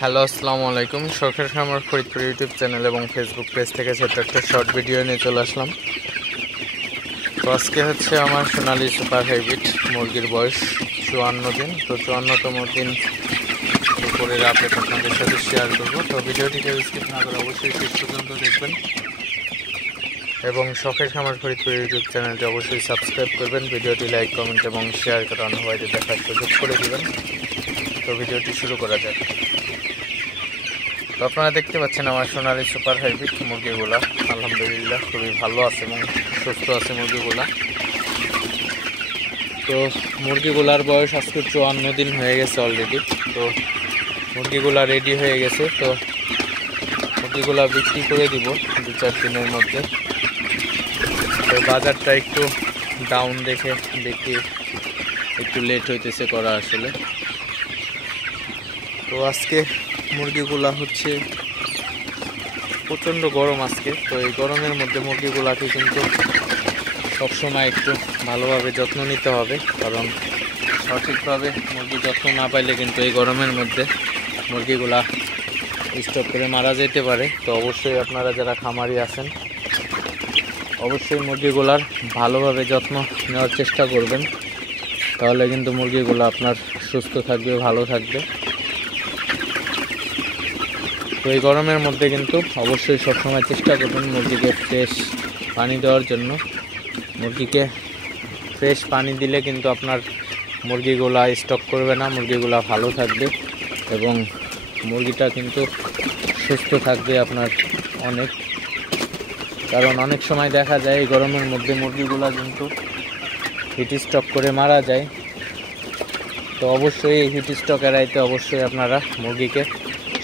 Hello, আসসালামু আলাইকুম। শখের খামার ফরিদপুর ইউটিউব চ্যানেল এবং ফেসবুক পেজ থেকে ছোট্ট একটা শর্ট ভিডিও নিয়ে চলে আসলাম। তো আজকে হচ্ছে আমার সোনালী সুপার হাইব্রিড মুরগির বয়স 54 দিন। তো 54তম দিন দুপুরের আপডেট আপনাদের সাথে শেয়ার করবো। তো ভিডিওটিকে স্কিপ না করে অবশ্যই শেষ পর্যন্ত দেখবেন এবং শখের খামার ফরিদপুর ইউটিউব চ্যানেলটি অবশ্যই সাবস্ক্রাইব করবেন। ভিডিওটি লাইক, কমেন্ট এবং শেয়ার করে অন্যভাবে দেখার সুযোগ করে দেবেন। তো ভিডিওটি শুরু করা যাক। তো আপনারা দেখতে পাচ্ছেন আমার সোনালী সুপার হাইব্রিড মুরগিগুলা আলহামদুলিল্লাহ খুবই ভালো আছে এবং সুস্থ আছে মুরগিগুলা। তো মুরগিগুলার বয়স আজকে 54 দিন হয়ে গেছে অলরেডি। তো মুরগিগুলা রেডি হয়ে গেছে। তো মুরগিগুলা বিক্রি করে দিব 2-4 দিনের মধ্যে। তো বাজারটা একটু ডাউন দেখে বিক্রি একটু লেট হইতেছে করা আসলে। তো আজকে মুরগিগুলা হচ্ছে প্রচণ্ড গরম আজকে। তো এই গরমের মধ্যে মুরগিগুলাকে কিন্তু সবসময় একটু ভালোভাবে যত্ন নিতে হবে, কারণ সঠিকভাবে মুরগি যত্ন না পাইলে কিন্তু এই গরমের মধ্যে মুরগিগুলা স্টক করে মারা যেতে পারে। তো অবশ্যই আপনারা যারা খামারি আছেন অবশ্যই মুরগিগুলার ভালোভাবে যত্ন নেওয়ার চেষ্টা করবেন, তাহলে কিন্তু মুরগিগুলো আপনার সুস্থ থাকবে, ভালো থাকবে। তো এই গরমের মধ্যে কিন্তু অবশ্যই সবসময় চেষ্টা করবেন মুরগিকে ফ্রেশ পানি দেওয়ার জন্য। মুরগিকে ফ্রেশ পানি দিলে কিন্তু আপনার মুরগিগুলা স্টক করবে না, মুরগিগুলা ভালো থাকবে এবং মুরগিটা কিন্তু সুস্থ থাকবে আপনার অনেক। কারণ অনেক সময় দেখা যায় এই গরমের মধ্যে মুরগিগুলা কিন্তু হিট স্টক করে মারা যায়। তো অবশ্যই এই হিট স্টক এড়াইতে অবশ্যই আপনারা মুরগিকে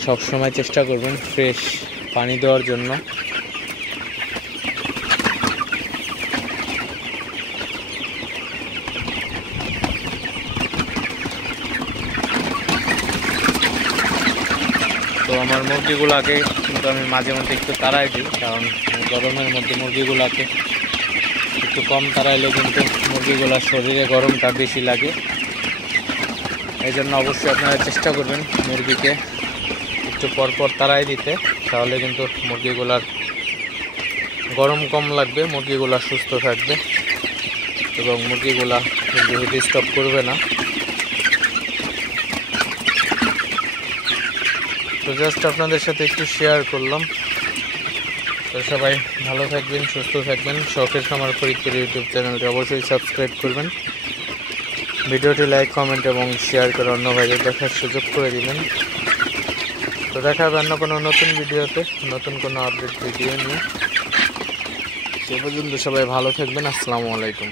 সবসময় চেষ্টা করবেন ফ্রেশ পানি দেওয়ার জন্য। তো আমার মুরগিগুলাকে কিন্তু আমি মাঝে মধ্যে একটু তাড়াই দিই, কারণ গরমের মধ্যে মুরগিগুলাকে একটু কম তাড়াইলে কিন্তু মুরগিগুলার শরীরে গরমটা বেশি লাগে। এই জন্য অবশ্যই আপনারা চেষ্টা করবেন মুরগিকে একটু পরপর তাড়াই দিতে, তাহলে কিন্তু মুরগিগুলার গরম কম লাগবে, মুরগিগুলা সুস্থ থাকবে এবং মুরগিগুলা কিন্তু হিট স্টক করবে না। তো জাস্ট আপনাদের সাথে একটু শেয়ার করলাম। তো সবাই ভালো থাকবেন, সুস্থ থাকবেন। শখের খামার ফরিদপুর ইউটিউব চ্যানেলটি অবশ্যই সাবস্ক্রাইব করবেন। ভিডিওটি লাইক, কমেন্ট এবং শেয়ার করে অন্য ভাইদের দেখার সুযোগ করে দিবেন। তো দেখা হবে অন্য কোনো নতুন ভিডিওতে, নতুন কোনো আপডেট ভিডিও নিয়ে। সে পর্যন্ত সবাই ভালো থাকবেন। আসসালামু আলাইকুম।